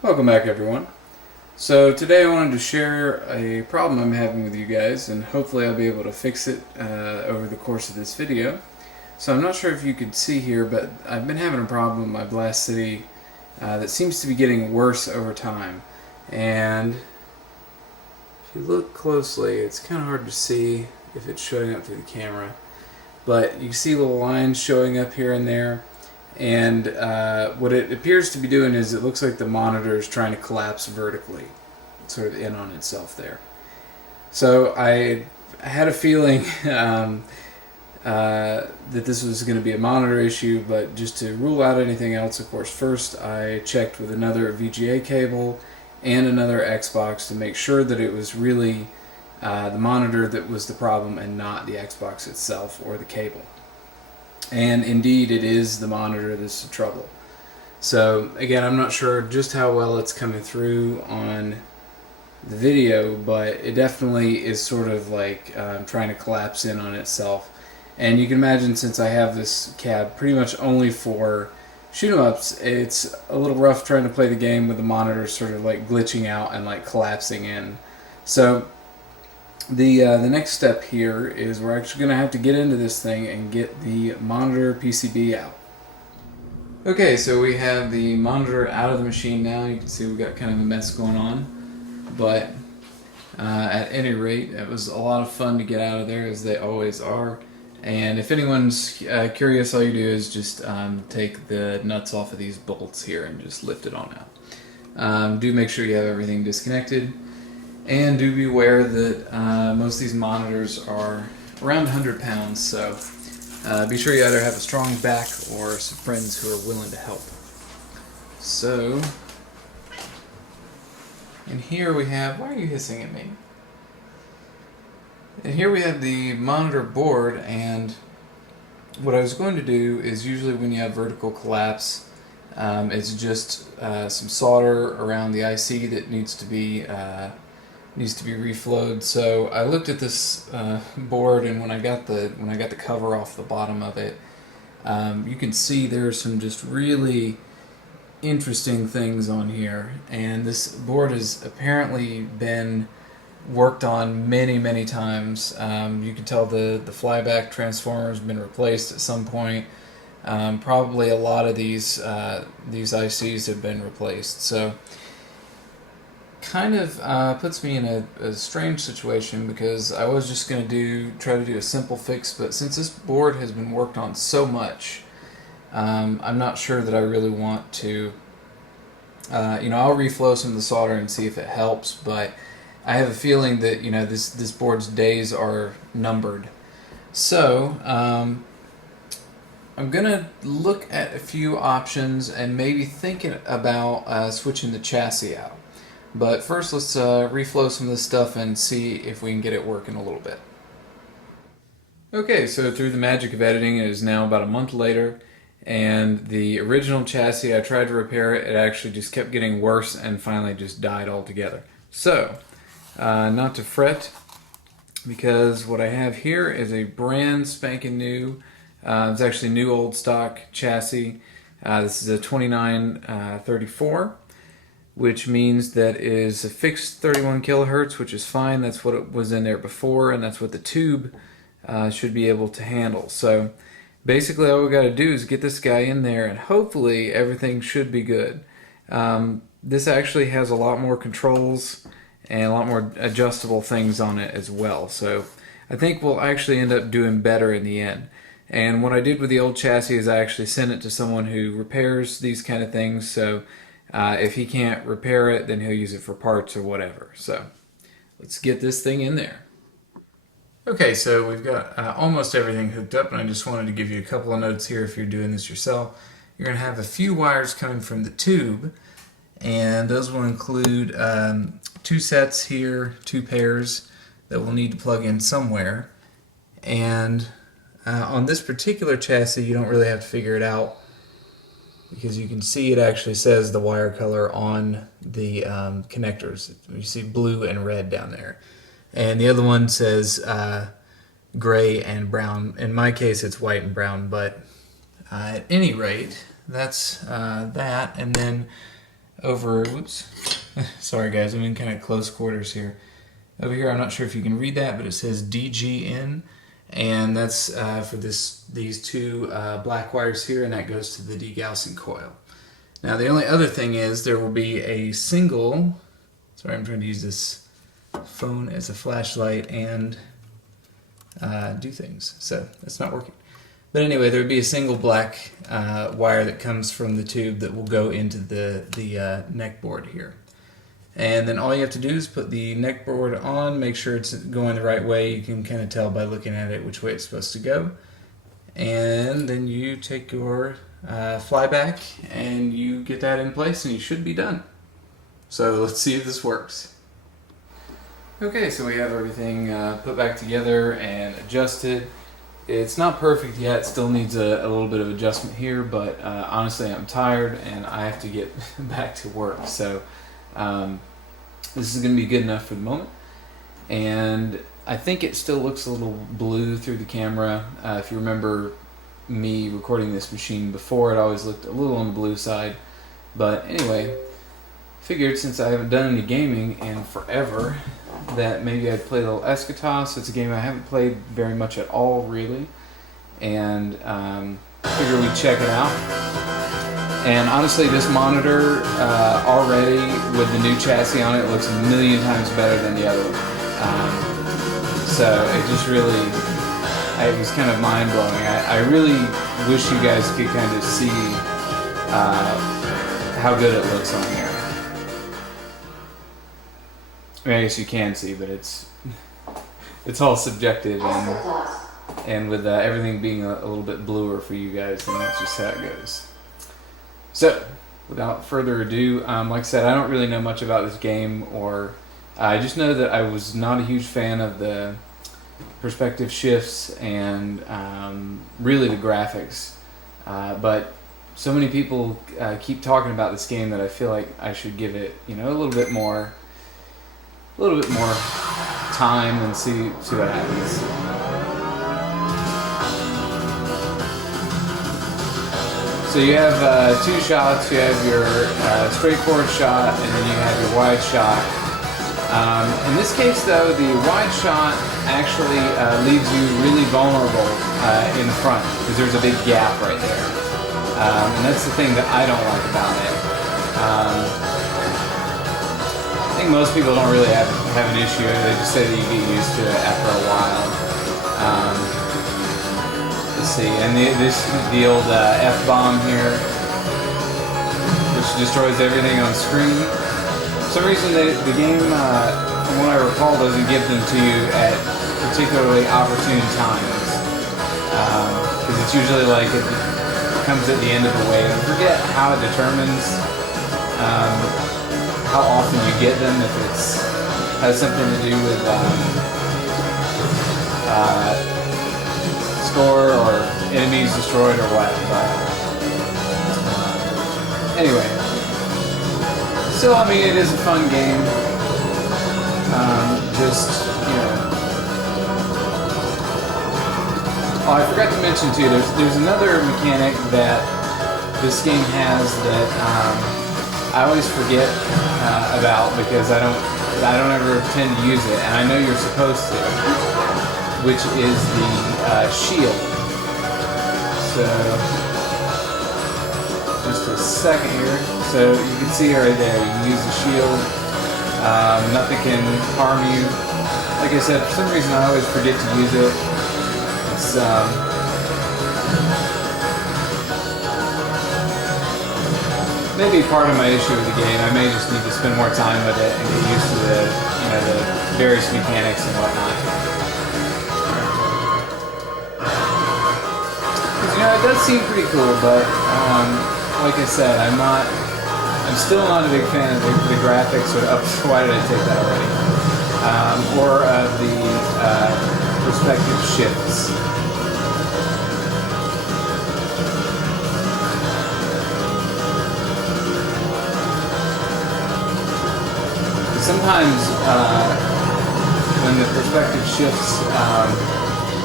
Welcome back, everyone. So today I wanted to share a problem I'm having with you guys, and hopefully I'll be able to fix it over the course of this video. So I'm not sure if you could see here, but I've been having a problem with my Blast City that seems to be getting worse over time. And if you look closely, it's kind of hard to see if it's showing up through the camera, but you see little lines showing up here and there. And what it appears to be doing is it looks like the monitor is trying to collapse vertically, sort of in on itself there. So I had a feeling that this was going to be a monitor issue, but just to rule out anything else, of course, first I checked with another VGA cable and another Xbox to make sure that it was really the monitor that was the problem and not the Xbox itself or the cable. And indeed, it is the monitor that's the trouble. So again, I'm not sure just how well it's coming through on the video, but it definitely is sort of like trying to collapse in on itself. And you can imagine, since I have this cab pretty much only for shoot 'em ups, it's a little rough trying to play the game with the monitor sort of like glitching out and like collapsing in. So the next step here is we're actually going to have to get into this thing and get the monitor PCB out. Okay, so we have the monitor out of the machine now. You can see we've got kind of a mess going on, but at any rate, it was a lot of fun to get out of there, as they always are. And if anyone's curious, all you do is just take the nuts off of these bolts here and just lift it on out. Do make sure you have everything disconnected. And do be aware that most of these monitors are around 100 pounds, so be sure you either have a strong back or some friends who are willing to help. So, and here we have, why are you hissing at me? And here we have the monitor board, and what I was going to do is, usually when you have vertical collapse, it's just some solder around the IC that needs to be reflowed. So I looked at this board, and when I got the cover off the bottom of it, you can see there's some just really interesting things on here. And this board has apparently been worked on many times. You can tell the flyback transformer has been replaced at some point. Probably a lot of these ICs have been replaced. So kind of puts me in a strange situation, because I was just going to try to do a simple fix, but since this board has been worked on so much, I'm not sure that I really want to. I'll reflow some of the solder and see if it helps, but I have a feeling that this board's days are numbered. So I'm gonna look at a few options and maybe thinking about switching the chassis out. But first, let's reflow some of this stuff and see if we can get it working a little bit. Okay, so through the magic of editing, it is now about a month later, and the original chassis, I tried to repair it, it actually just kept getting worse and finally just died altogether. So, not to fret, because what I have here is a brand spanking new, it's actually new old stock chassis. This is a 2934. Which means that it is a fixed 31 kilohertz, which is fine. That's what it was in there before, and that's what the tube should be able to handle. So basically all we got to do is get this guy in there, and hopefully everything should be good. This actually has a lot more controls and a lot more adjustable things on it as well. So I think we'll actually end up doing better in the end. And what I did with the old chassis is I actually sent it to someone who repairs these kind of things. So if he can't repair it, then he'll use it for parts or whatever. So let's get this thing in there. Okay, so we've got almost everything hooked up, and I just wanted to give you a couple of notes here if you're doing this yourself. You're going to have a few wires coming from the tube, and those will include two sets here, two pairs that we'll need to plug in somewhere. And on this particular chassis, you don't really have to figure it out, because you can see it actually says the wire color on the connectors. You see blue and red down there. And the other one says gray and brown. In my case, it's white and brown, but at any rate, that's that. And then over, whoops, sorry guys, I'm in kind of close quarters here. Over here, I'm not sure if you can read that, but it says DGN, and that's for these two black wires here, and that goes to the degaussing coil. Now the only other thing is there will be a single, sorry I'm trying to use this phone as a flashlight and do things, so that's not working. But anyway, there would be a single black wire that comes from the tube that will go into the neck board here. And then all you have to do is put the neck board on, make sure it's going the right way. You can kind of tell by looking at it which way it's supposed to go. And then you take your flyback and you get that in place and you should be done. So let's see if this works. Okay, so we have everything put back together and adjusted. It's not perfect yet, still needs a little bit of adjustment here, but honestly I'm tired and I have to get back to work. So this is going to be good enough for the moment. And I think it still looks a little blue through the camera. If you remember me recording this machine before, it always looked a little on the blue side. But anyway, figured since I haven't done any gaming in forever, that maybe I'd play a little Eschatos. It's a game I haven't played very much at all, really. And figured we'd check it out. And honestly, this monitor already, with the new chassis on it, looks a million times better than the other one. So it just really, it was kind of mind-blowing. I really wish you guys could kind of see how good it looks on here. I mean, I guess you can see, but it's all subjective, and with everything being a little bit bluer for you guys, then that's just how it goes. So, without further ado, like I said, I don't really know much about this game, or I just know that I was not a huge fan of the perspective shifts and really the graphics. But so many people keep talking about this game that I feel like I should give it, a little bit more time and see what happens. So you have two shots. You have your straightforward shot, and then you have your wide shot. In this case, though, the wide shot actually leaves you really vulnerable in the front, because there's a big gap right there. And that's the thing that I don't like about it. I think most people don't really have an issue. They just say that you get used to it after a while. Let's see, and the old F-bomb here, which destroys everything on screen. For some reason, the game, from what I recall, doesn't give them to you at particularly opportune times. Because it's usually like it comes at the end of the wave. I forget how it determines how often you get them, if it has something to do with score or enemies destroyed or what, but anyway. Still, I mean, it is a fun game. Oh, I forgot to mention too, there's another mechanic that this game has that I always forget about, because I don't ever tend to use it, and I know you're supposed to, which is the shield. So, just a second here. So you can see right there, you can use the shield. Nothing can harm you. Like I said, for some reason I always forget to use it. It's maybe part of my issue with the game. I may just need to spend more time with it and get used to the various mechanics and whatnot. It does seem pretty cool, but like I said, I'm still not a big fan of the graphics, or why did I take that already? Or of the perspective shifts. Sometimes when the perspective shifts,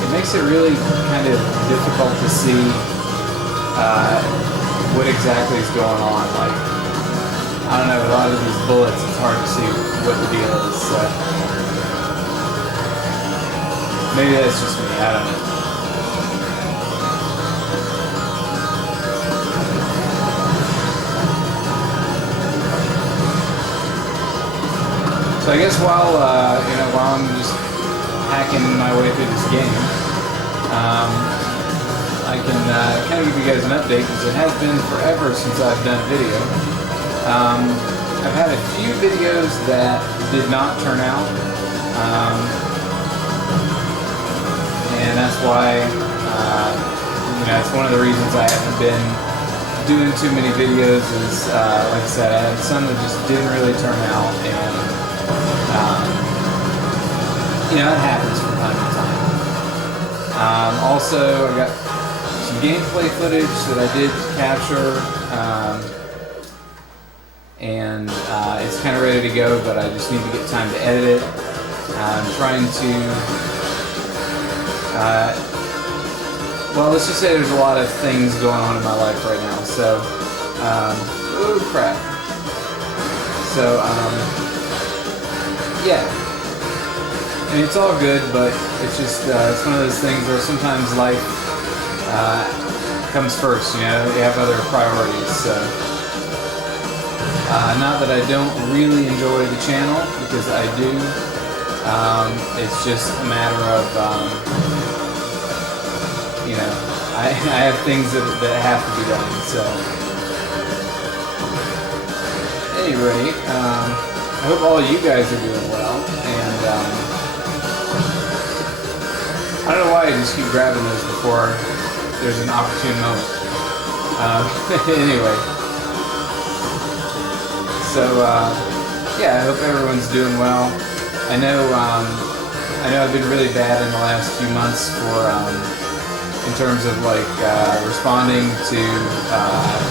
it makes it really kind of difficult to see what exactly is going on. Like, I don't know, a lot of these bullets, it's hard to see what the deal is, so. Maybe that's just me, I don't know. So I guess while I'm just hacking my way through this game, I can kind of give you guys an update because it has been forever since I've done a video. I've had a few videos that did not turn out, and that's why that's one of the reasons I haven't been doing too many videos. Is like I said, I had some that just didn't really turn out, and it happens from time to time. Also, I got some gameplay footage that I did capture, and it's kind of ready to go, but I just need to get time to edit it. I'm trying to, let's just say there's a lot of things going on in my life right now, so, oh crap. So, yeah. I mean, it's all good, but it's just, it's one of those things where sometimes life comes first, you have other priorities, so. Not that I don't really enjoy the channel, because I do. It's just a matter of, I have things that have to be done, so. At any rate, I hope all you guys are doing well, and, I don't know why I just keep grabbing those before there's an opportune moment. Anyway. So, yeah, I hope everyone's doing well. I know I've been really bad in the last few months in terms of responding to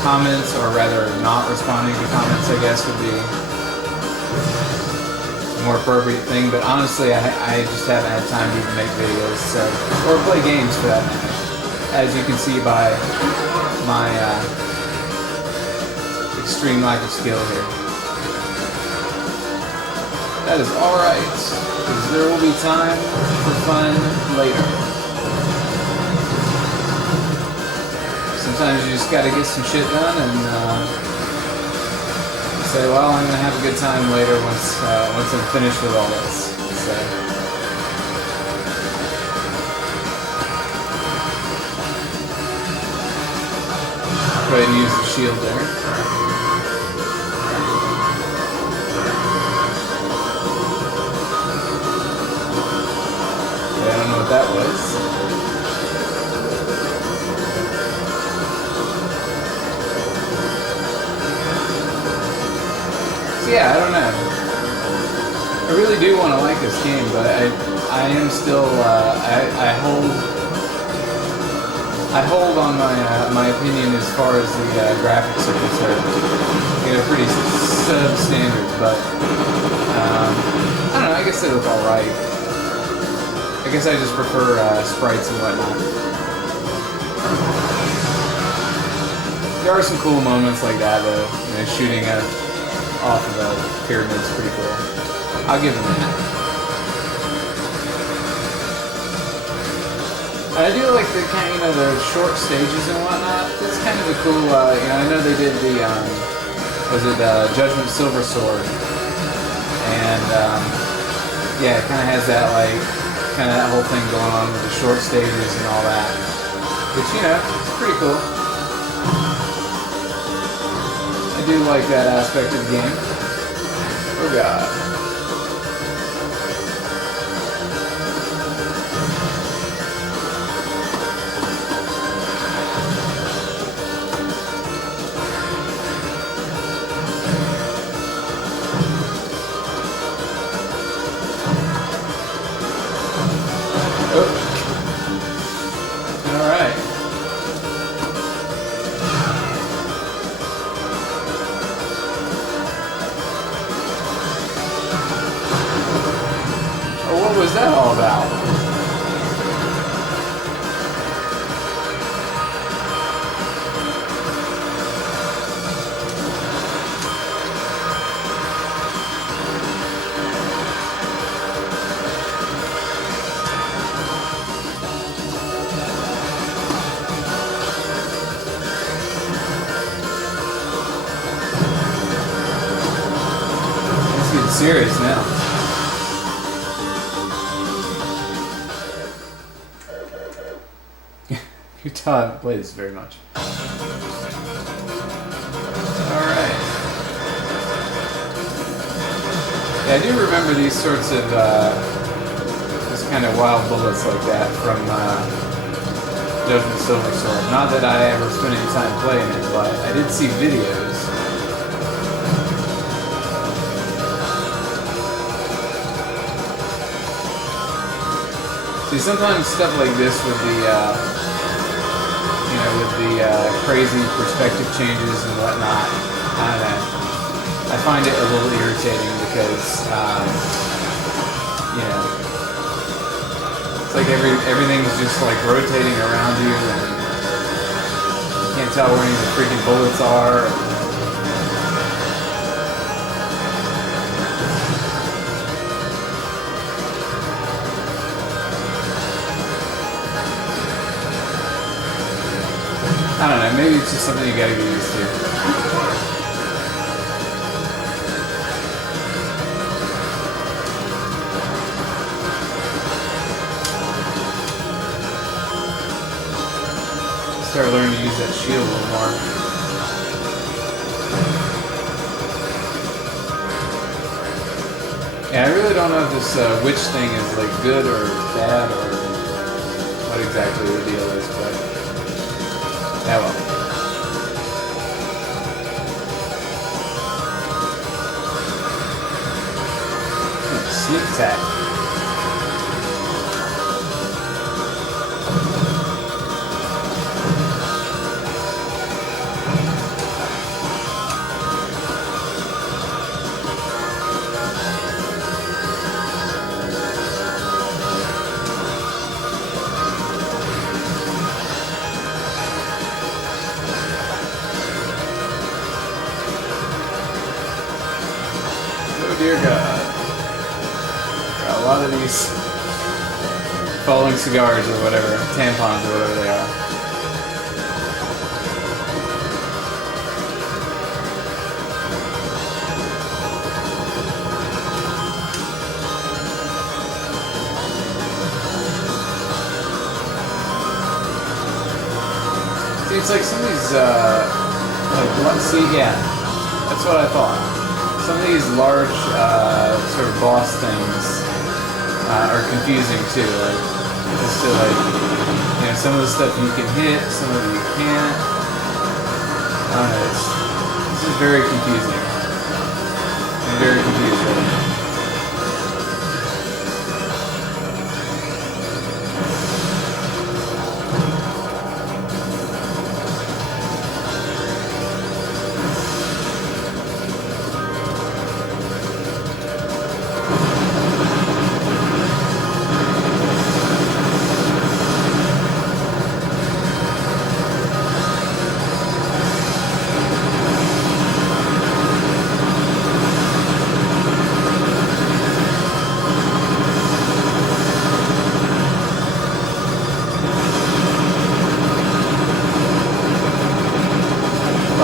comments, or rather not responding to comments, I guess would be more appropriate thing, but honestly I just haven't had time to even make videos, or play games for that matter, as you can see by my extreme lack of skill here. That is alright, because there will be time for fun later. Sometimes you just gotta get some shit done and say, well, I'm gonna have a good time later once I'm finished with all this. So. Go ahead and use the shield there. Okay, I don't know what that was. Yeah, I don't know. I really do want to like this game, but I am still I hold on my opinion as far as the graphics are concerned. Pretty substandard, but I don't know. I guess they look all right. I guess I just prefer sprites and whatnot. There are some cool moments like that, though. Shooting off of the pyramid's pretty cool. I'll give them that. I do like the kind the short stages and whatnot. It's kind of a cool. I know they did the Judgment Silver Sword, and yeah, it kind of has that that whole thing going on with the short stages and all that, which it's pretty cool. I do like that aspect of the game. Oh god. What was that all about? serious now. You tell I haven't played this very much. Alright. Yeah, I do remember these sorts of, this kind of wild bullets like that from, Judgment Silver Sword. Not that I ever spent any time playing it, but I did see videos. See, sometimes stuff like this with the, crazy perspective changes and whatnot, I don't know. I find it a little irritating because, it's like everything's just like rotating around you and you can't tell where any of the freaking bullets are. I don't know, maybe it's just something you gotta get used to. Start learning to use that shield a little more. Yeah, I really don't know if this witch thing is like good or bad or what exactly the deal is, but yeah, well. Sneak attack. Oh dear God. Got a lot of these falling cigars or whatever, tampons or whatever they are. See, it's like some of these, yeah, that's what I thought. Some of these large sort of boss things are confusing too. Like, just to like, some of the stuff you can hit, some of it you can't. I don't know. This is very confusing. I'm very confused right now.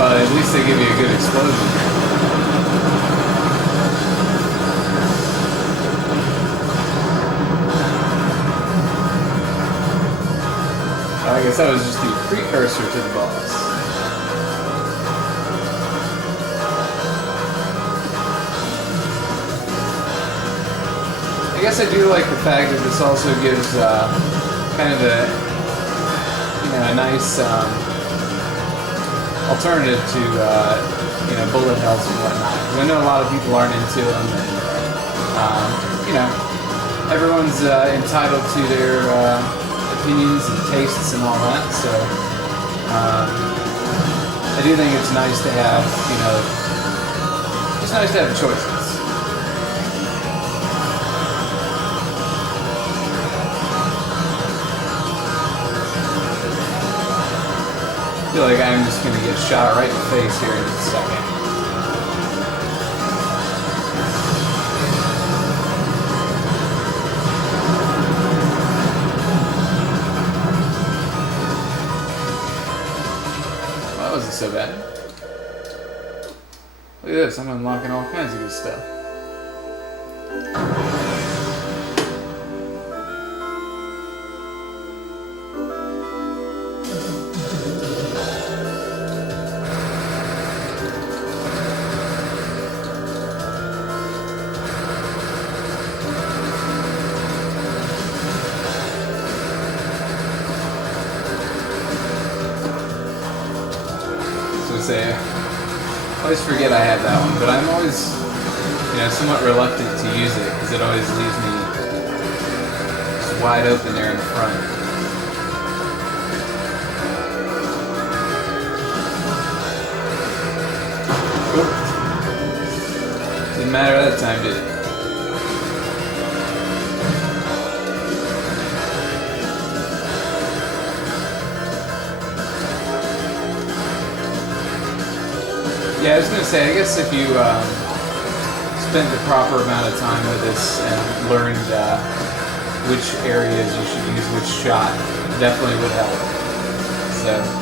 At least they give you a good explosion. I guess that was just the precursor to the boss. I guess I do like the fact that this also gives kind of a nice alternative to bullet hells and whatnot. I know a lot of people aren't into them, and everyone's entitled to their opinions and tastes and all that. So I do think it's nice to have it's nice to have choices. I feel like I'm just going to get shot right in the face here in a second. Well, that wasn't so bad. Look at this, I'm unlocking all kinds of good stuff. Say, I always forget I have that one, but I'm always, somewhat reluctant to use it because it always leaves me just wide open there in the front. Oop. Didn't matter that time, did it? Yeah, I was going to say, I guess if you spent the proper amount of time with this and learned which areas you should use which shot, definitely would help. So.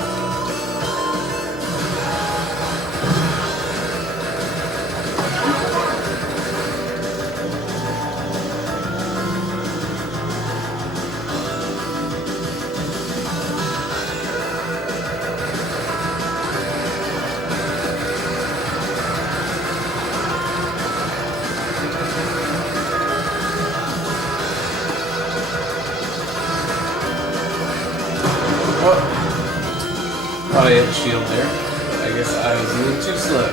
Thought I had a shield there. I guess I was a little too slow.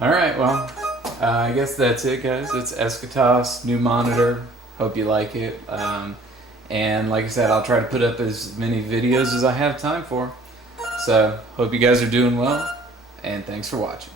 Alright, well, I guess that's it, guys. It's Eschatos, new monitor. Hope you like it. And like I said, I'll try to put up as many videos as I have time for. So, hope you guys are doing well, and thanks for watching.